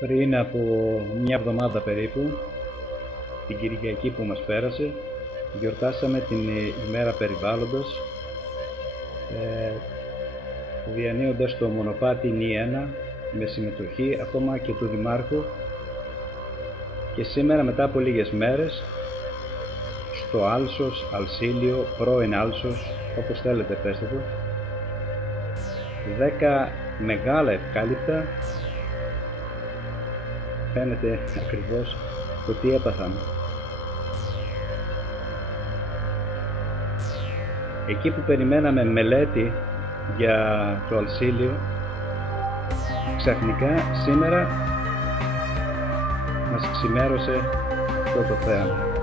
Πριν από μια εβδομάδα περίπου, την Κυριακή που μας πέρασε, γιορτάσαμε την ημέρα περιβάλλοντος, διανύοντας το μονοπάτι νη 1 με συμμετοχή ακόμα και του Δημάρχου, και σήμερα, μετά από λίγες μέρες, στο Άλσος, Αλσίλιο, πρώην Άλσος, όπως θέλετε πέστε το, 10 μεγάλα ευκάλυπτα, φαίνεται ακριβώς το τι έπαθαν. Εκεί που περιμέναμε μελέτη για το Αλσίλιο, ξαφνικά σήμερα μας ξημέρωσε αυτό το θέαμα.